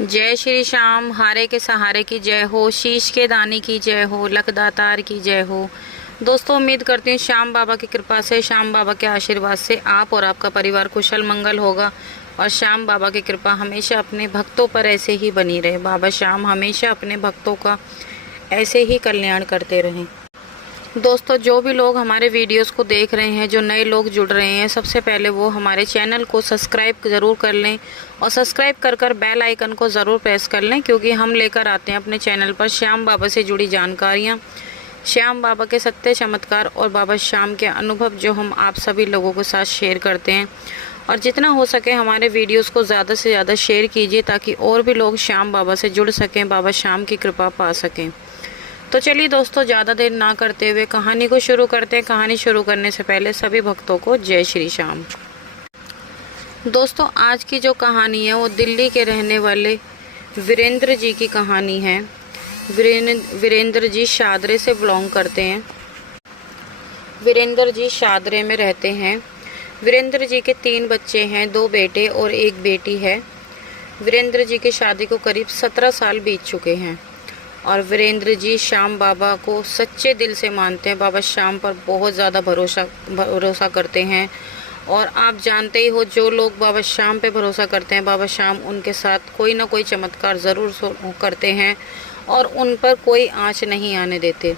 जय श्री श्याम, हारे के सहारे की जय हो, शीश के दानी की जय हो, लखदातार की जय हो। दोस्तों, उम्मीद करती हूँ श्याम बाबा की कृपा से, श्याम बाबा के आशीर्वाद से आप और आपका परिवार कुशल मंगल होगा और श्याम बाबा की कृपा हमेशा अपने भक्तों पर ऐसे ही बनी रहे। बाबा श्याम हमेशा अपने भक्तों का ऐसे ही कल्याण करते रहें। दोस्तों, जो भी लोग हमारे वीडियोस को देख रहे हैं, जो नए लोग जुड़ रहे हैं, सबसे पहले वो हमारे चैनल को सब्सक्राइब ज़रूर कर लें और सब्सक्राइब कर बेल आइकन को ज़रूर प्रेस कर लें, क्योंकि हम लेकर आते हैं अपने चैनल पर श्याम बाबा से जुड़ी जानकारियाँ, श्याम बाबा के सत्य चमत्कार और बाबा श्याम के अनुभव जो हम आप सभी लोगों के साथ शेयर करते हैं। और जितना हो सके हमारे वीडियोस को ज़्यादा से ज़्यादा शेयर कीजिए, ताकि और भी लोग श्याम बाबा से जुड़ सकें, बाबा श्याम की कृपा पा सकें। तो चलिए दोस्तों, ज़्यादा देर ना करते हुए कहानी को शुरू करते हैं। कहानी शुरू करने से पहले सभी भक्तों को जय श्री श्याम। दोस्तों, आज की जो कहानी है वो दिल्ली के रहने वाले वीरेंद्र जी की कहानी है। वीरेंद्र जी शादरे से बिलोंग करते हैं। वीरेंद्र जी शादरे में रहते हैं। वीरेंद्र जी के 3 बच्चे हैं, 2 बेटे और 1 बेटी है। वीरेंद्र जी की शादी को करीब 17 साल बीत चुके हैं और वीरेंद्र जी श्याम बाबा को सच्चे दिल से मानते हैं। बाबा श्याम पर बहुत ज़्यादा भरोसा करते हैं। और आप जानते ही हो, जो लोग बाबा श्याम पे भरोसा करते हैं, बाबा श्याम उनके साथ कोई ना कोई चमत्कार ज़रूर करते हैं और उन पर कोई आँच नहीं आने देते।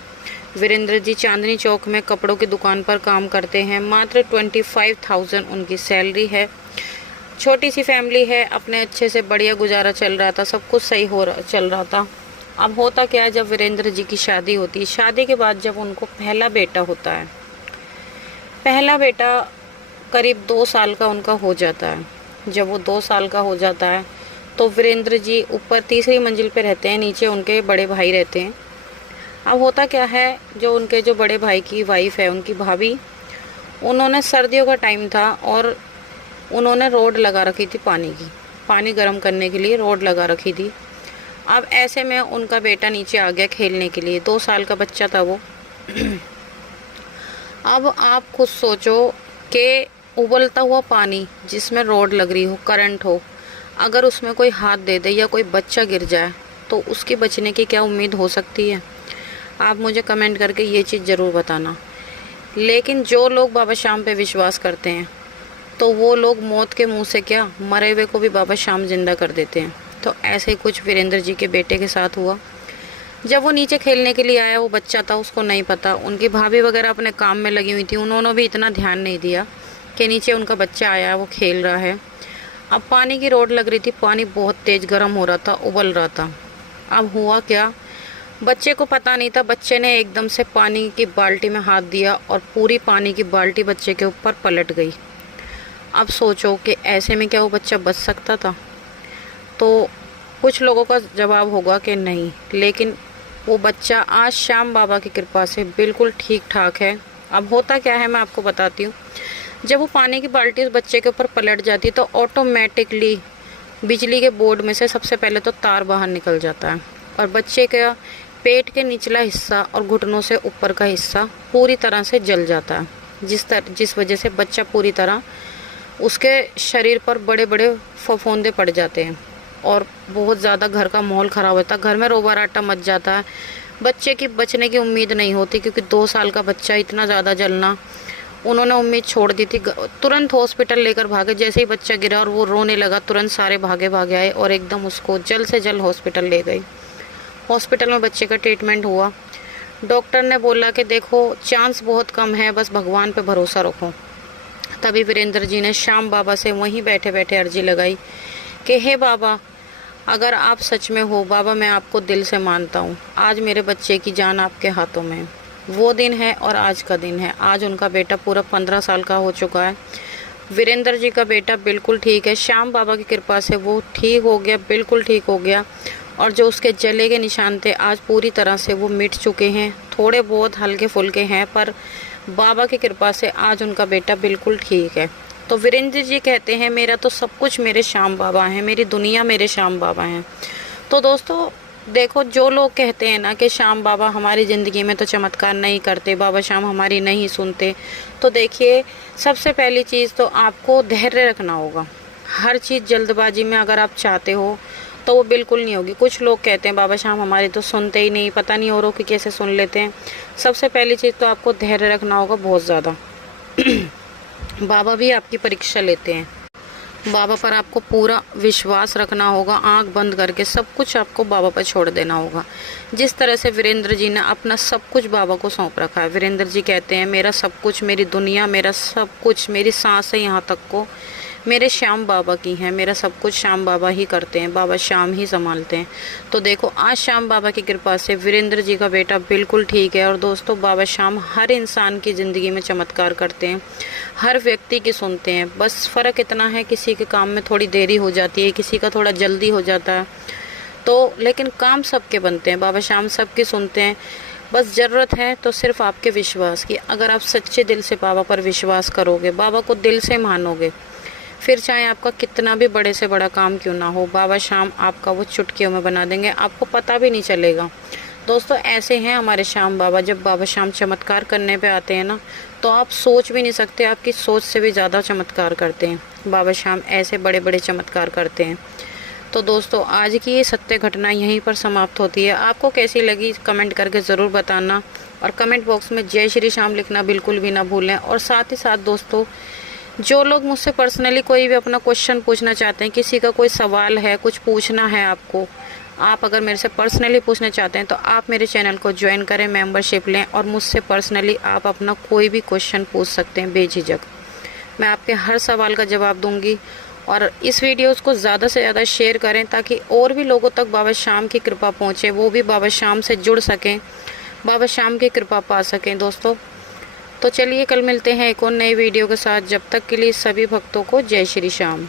वीरेंद्र जी चांदनी चौक में कपड़ों की दुकान पर काम करते हैं। मात्र 25,000 उनकी सैलरी है। छोटी सी फैमिली है, अपने अच्छे से बढ़िया गुजारा चल रहा था, सब कुछ सही चल रहा था। अब होता क्या है, जब वीरेंद्र जी की शादी होती है, शादी के बाद जब उनको पहला बेटा होता है, पहला बेटा करीब 2 साल का उनका हो जाता है। जब वो 2 साल का हो जाता है तो वीरेंद्र जी ऊपर तीसरी मंजिल पे रहते हैं, नीचे उनके बड़े भाई रहते हैं। अब होता क्या है, जो उनके जो बड़े भाई की वाइफ है, उनकी भाभी, उन्होंने सर्दियों का टाइम था और उन्होंने रोड लगा रखी थी पानी गर्म करने के लिए रोड लगा रखी थी। अब ऐसे में उनका बेटा नीचे आ गया खेलने के लिए, 2 साल का बच्चा था वो। अब आप खुद सोचो कि उबलता हुआ पानी जिसमें रोड लग रही हो, करंट हो, अगर उसमें कोई हाथ दे दे या कोई बच्चा गिर जाए तो उसकी बचने की क्या उम्मीद हो सकती है? आप मुझे कमेंट करके ये चीज़ ज़रूर बताना। लेकिन जो लोग बाबा श्याम पे विश्वास करते हैं तो वो लोग मौत के मुंह से क्या, मरे हुए को भी बाबा श्याम जिंदा कर देते हैं। तो ऐसे ही कुछ वीरेंद्र जी के बेटे के साथ हुआ। जब वो नीचे खेलने के लिए आया, वो बच्चा था, उसको नहीं पता, उनकी भाभी वगैरह अपने काम में लगी हुई थी, उन्होंने भी इतना ध्यान नहीं दिया कि नीचे उनका बच्चा आया है, वो खेल रहा है। अब पानी की रोड लग रही थी, पानी बहुत तेज़ गर्म हो रहा था, उबल रहा था। अब हुआ क्या, बच्चे को पता नहीं था, बच्चे ने एकदम से पानी की बाल्टी में हाथ दिया और पूरी पानी की बाल्टी बच्चे के ऊपर पलट गई। अब सोचो कि ऐसे में क्या वो बच्चा बच सकता था? तो कुछ लोगों का जवाब होगा कि नहीं, लेकिन वो बच्चा आज श्याम बाबा की कृपा से बिल्कुल ठीक ठाक है। अब होता क्या है, मैं आपको बताती हूँ। जब वो पानी की बाल्टी उस बच्चे के ऊपर पलट जाती है तो ऑटोमेटिकली बिजली के बोर्ड में से सबसे पहले तो तार बाहर निकल जाता है और बच्चे का पेट के निचला हिस्सा और घुटनों से ऊपर का हिस्सा पूरी तरह से जल जाता है, जिस वजह से बच्चा पूरी तरह, उसके शरीर पर बड़े बड़े फफूंदे पड़ जाते हैं और बहुत ज़्यादा घर का माहौल ख़राब होता है। घर में रोबाराटा मच जाता है। बच्चे की बचने की उम्मीद नहीं होती, क्योंकि 2 साल का बच्चा, इतना ज़्यादा जलना, उन्होंने उम्मीद छोड़ दी थी। तुरंत हॉस्पिटल लेकर भागे। जैसे ही बच्चा गिरा और वो रोने लगा, तुरंत सारे भागे आए और एकदम उसको जल्द से जल्द हॉस्पिटल ले गए। हॉस्पिटल में बच्चे का ट्रीटमेंट हुआ। डॉक्टर ने बोला कि देखो, चांस बहुत कम है, बस भगवान पे भरोसा रखो। तभी वीरेंद्र जी ने श्याम बाबा से वहीं बैठे बैठे अर्जी लगाई कि हे बाबा, अगर आप सच में हो, बाबा मैं आपको दिल से मानता हूँ, आज मेरे बच्चे की जान आपके हाथों में है। वो दिन है और आज का दिन है। आज उनका बेटा पूरा 15 साल का हो चुका है। वीरेंद्र जी का बेटा बिल्कुल ठीक है, श्याम बाबा की कृपा से वो ठीक हो गया, बिल्कुल ठीक हो गया। और जो उसके जले के निशान थे, आज पूरी तरह से वो मिट चुके हैं। थोड़े बहुत हल्के फुल्के हैं, पर बाबा की कृपा से आज उनका बेटा बिल्कुल ठीक है। तो वीरेंद्र जी कहते हैं, मेरा तो सब कुछ मेरे श्याम बाबा हैं, मेरी दुनिया मेरे श्याम बाबा हैं। तो दोस्तों देखो, जो लोग कहते हैं ना कि श्याम बाबा हमारी ज़िंदगी में तो चमत्कार नहीं करते, बाबा श्याम हमारी नहीं सुनते, तो देखिए, सबसे पहली चीज़ तो आपको धैर्य रखना होगा। हर चीज़ जल्दबाजी में अगर आप चाहते हो तो वो बिल्कुल नहीं होगी। कुछ लोग कहते हैं बाबा श्याम हमारे तो सुनते ही नहीं, पता नहीं औरों की कैसे सुन लेते हैं। सबसे पहली चीज़ तो आपको धैर्य रखना होगा बहुत ज़्यादा। बाबा भी आपकी परीक्षा लेते हैं। बाबा पर आपको पूरा विश्वास रखना होगा, आंख बंद करके सब कुछ आपको बाबा पर छोड़ देना होगा। जिस तरह से वीरेंद्र जी ने अपना सब कुछ बाबा को सौंप रखा है। वीरेंद्र जी कहते हैं मेरा सब कुछ, मेरी दुनिया, मेरा सब कुछ, मेरी सांसें यहाँ तक को मेरे श्याम बाबा की हैं। मेरा सब कुछ श्याम बाबा ही करते हैं, बाबा श्याम ही संभालते हैं। तो देखो आज श्याम बाबा की कृपा से वीरेंद्र जी का बेटा बिल्कुल ठीक है। और दोस्तों बाबा श्याम हर इंसान की ज़िंदगी में चमत्कार करते हैं, हर व्यक्ति की सुनते हैं। बस फ़र्क इतना है किसी के काम में थोड़ी देरी हो जाती है, किसी का थोड़ा जल्दी हो जाता है, तो लेकिन काम सबके बनते हैं। बाबा श्याम सबकी सुनते हैं। बस ज़रूरत है तो सिर्फ आपके विश्वास की। अगर आप सच्चे दिल से बाबा पर विश्वास करोगे, बाबा को दिल से मानोगे, फिर चाहे आपका कितना भी बड़े से बड़ा काम क्यों ना हो, बाबा श्याम आपका वो चुटकियों में बना देंगे, आपको पता भी नहीं चलेगा। दोस्तों ऐसे हैं हमारे श्याम बाबा। जब बाबा श्याम चमत्कार करने पे आते हैं ना, तो आप सोच भी नहीं सकते, आपकी सोच से भी ज़्यादा चमत्कार करते हैं बाबा श्याम। ऐसे बड़े बड़े चमत्कार करते हैं। तो दोस्तों आज की ये सत्य घटना यहीं पर समाप्त होती है। आपको कैसी लगी कमेंट करके ज़रूर बताना, और कमेंट बॉक्स में जय श्री श्याम लिखना बिल्कुल भी ना भूलें। और साथ ही साथ दोस्तों जो लोग मुझसे पर्सनली कोई भी अपना क्वेश्चन पूछना चाहते हैं, किसी का कोई सवाल है, कुछ पूछना है आपको, आप अगर मेरे से पर्सनली पूछना चाहते हैं तो आप मेरे चैनल को ज्वाइन करें, मेंबरशिप लें, और मुझसे पर्सनली आप अपना कोई भी क्वेश्चन पूछ सकते हैं बेझिझक। मैं आपके हर सवाल का जवाब दूंगी। और इस वीडियोस को ज़्यादा से ज़्यादा शेयर करें ताकि और भी लोगों तक बाबा श्याम की कृपा पहुँचे, वो भी बाबा श्याम से जुड़ सकें, बाबा श्याम की कृपा पा सकें दोस्तों। तो चलिए कल मिलते हैं एक और नई वीडियो के साथ। जब तक के लिए सभी भक्तों को जय श्री श्याम।